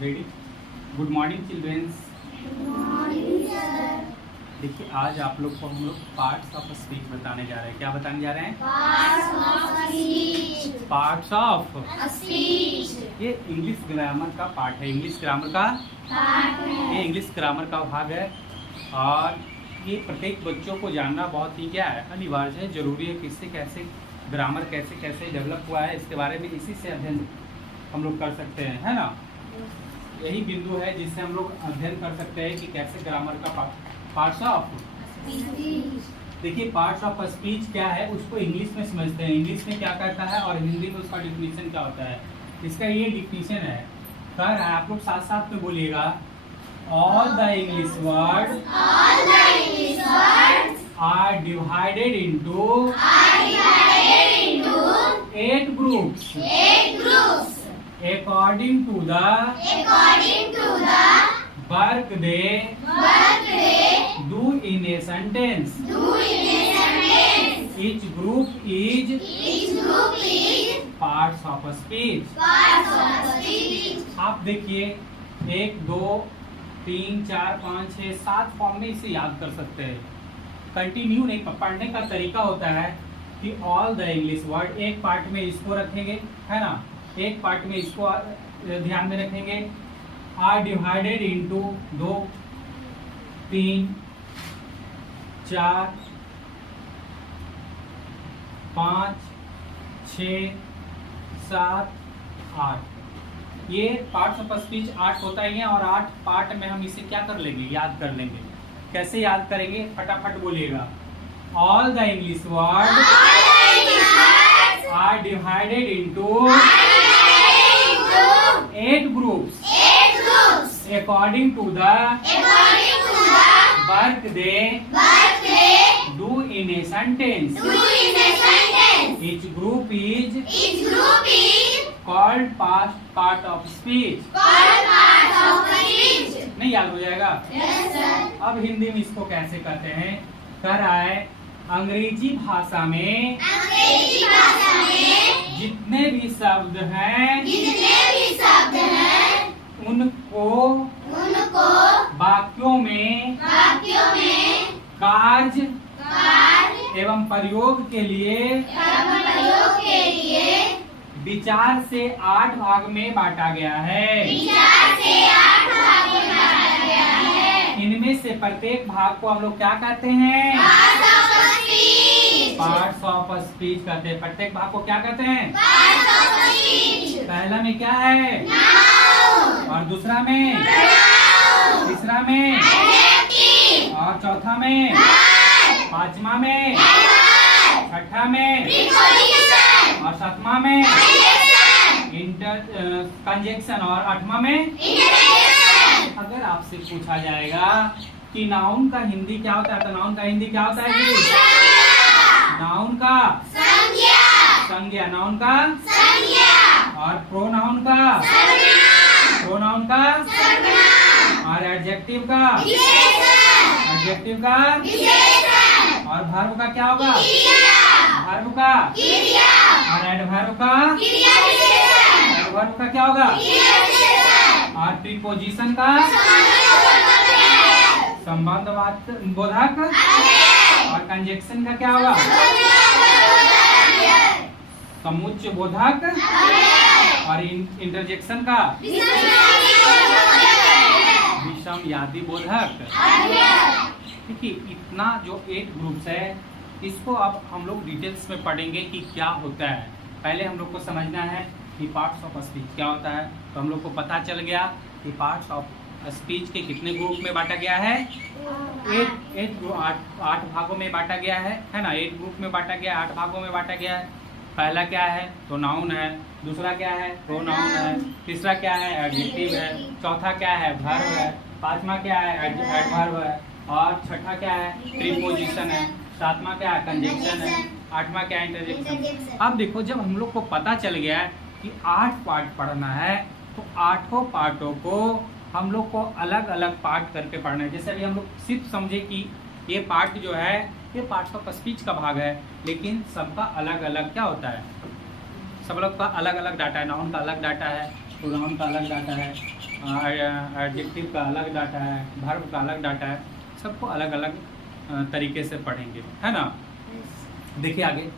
Ready. Good morning childrens. देखिए आज आप लोग को हम लोग पार्ट्स ऑफ स्पीच बताने जा रहे हैं। क्या बताने जा रहे हैं? Parts of speech. ये इंग्लिश ग्रामर का पार्ट है। इंग्लिश ग्रामर का ये इंग्लिश ग्रामर का भाग है और ये प्रत्येक बच्चों को जानना बहुत ही क्या है, अनिवार्य है, जरूरी है। किससे कैसे ग्रामर कैसे कैसे डेवलप हुआ है इसके बारे में इसी से अध्ययन हम लोग कर सकते हैं, है ना। यही बिंदु है जिससे हम लोग अध्ययन कर सकते हैं कि कैसे ग्रामर का पार्ट्स ऑफ देखिए पार्ट्स ऑफ स्पीच क्या है उसको इंग्लिश में समझते हैं। इंग्लिश में क्या कहता है और हिंदी में उसका डिफिनीशन क्या होता है। इसका ये डिफिनीशन है, सर आप लोग साथ साथ में बोलिएगा। All the English word are divided into 8 groups according to the work they do in a sentence. Each group is parts of a speech. आप देखिए 1 2 3 4 5 6 7 फॉर्म में इसे याद कर सकते हैं। कंटिन्यू नहीं, पढ़ने का तरीका होता है कि ऑल द इंग्लिश वर्ड एक पार्ट में इसको रखेंगे, है ना, एक पार्ट में इसको ध्यान में रखेंगे। Are divided into 2 3 4 5 6 7 8। ये पार्ट्स ऑफ स्पीच 8 होता ही है और 8 पार्ट में हम इसे क्या कर लेंगे, याद कर लेंगे। कैसे याद करेंगे, फटाफट बोलिएगा। All the English word are divided into 8 groups according to the work they do in a sentence. Each group is called part of speech. नहीं याद हो जाएगा? अब हिंदी में इसको कैसे कहते हैं, कर आए अंग्रेजी भाषा में जितने भी शब्द हैं उनको वाक्यों में कार्य एवं प्रयोग के लिए विचार से 8 भाग में बांटा गया है। इनमें से प्रत्येक भाग को हम लोग क्या कहते हैं, पार्ट्स ऑफ स्पीच कहते हैं। प्रत्येक भाग को क्या कहते हैं, पहला में क्या है और दूसरा में, तीसरा में और चौथा में, पांचवा में, छठा में और सातवां में कंजक्शन और 8वां में। अगर आपसे पूछा जाएगा कि नाउन का हिंदी क्या होता है तो नाउन का हिंदी क्या होता है जी? नाउन का संज्ञा, नाउन का और प्रोनाउन का और एडजेक्टिव का और वर्ब का क्या होगा, वर्ब का और एडवर्ब का क्या होगा और प्रीपोजिशन का संबंधवाचक बोधक और कंजक्शन का क्या होगा, समुच्चय बोधक और इंटरजेक्शन का विषमयादी बोधक। देखिए इतना जो 8 ग्रुप्स है इसको अब हम लोग डिटेल्स में पढ़ेंगे कि क्या होता है। पहले हम लोग को समझना है कि पार्ट्स ऑफ स्पीच क्या होता है। तो हम लोग को पता चल गया कि पार्ट्स ऑफ स्पीच के कितने ग्रुप में बांटा गया है, 8 भागों में बांटा गया है ना। 8 ग्रुप में बांटा गया, 8 भागों में बांटा गया है। पहला क्या है तो नाउन है, दूसरा क्या है प्रोनाउन है, तीसरा क्या है एडजेक्टिव है, चौथा क्या है वर्ब है, पांचवा क्या है एडवर्ब है और छठा क्या है प्रीपोजिशन है, सातवां क्या है कंजक्शन है, 8वां क्या है इंटरजेक्शन। अब देखो जब हम लोग को पता चल गया कि 8 पार्ट पढ़ना है तो 8 पार्टों को हम लोग को अलग अलग पार्ट करके पढ़ना है। जैसे अभी हम लोग सिर्फ समझे कि ये पार्ट जो है ये पार्ट्स ऑफ स्पीच का भाग है, लेकिन सबका अलग अलग क्या होता है, सब लोग का अलग अलग डाटा है। नाउन का अलग डाटा है, प्रोनाउन का अलग डाटा है, एडजेक्टिव का अलग डाटा है, वर्ब का अलग डाटा है, सबको अलग अलग तरीके से पढ़ेंगे, है ना। देखिए आगे